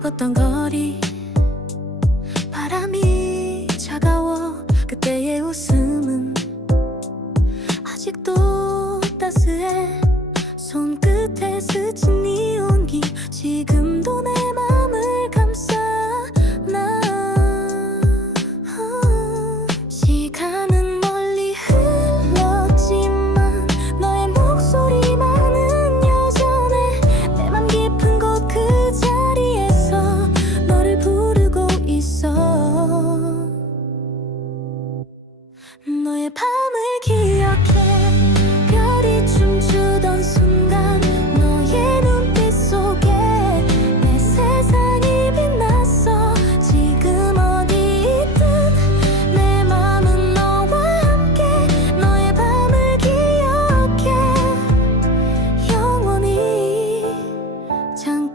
걷던 거리. 바람이 차가워 그때의 웃음은 아직도 따스해. 손끝에 스친 네 온기 지금도 내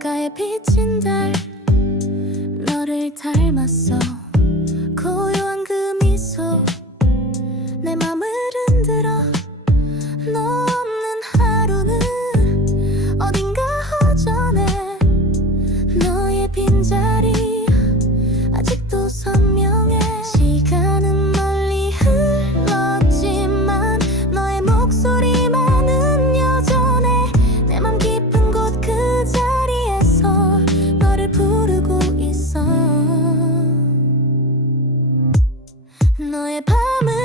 창가에 비친 달 너를 닮았어. 고요한 그 미소 내 맘을 흔들어. 너 없는 하루는 어딘가 허전해. 너의 빈자리 아직도 선 moment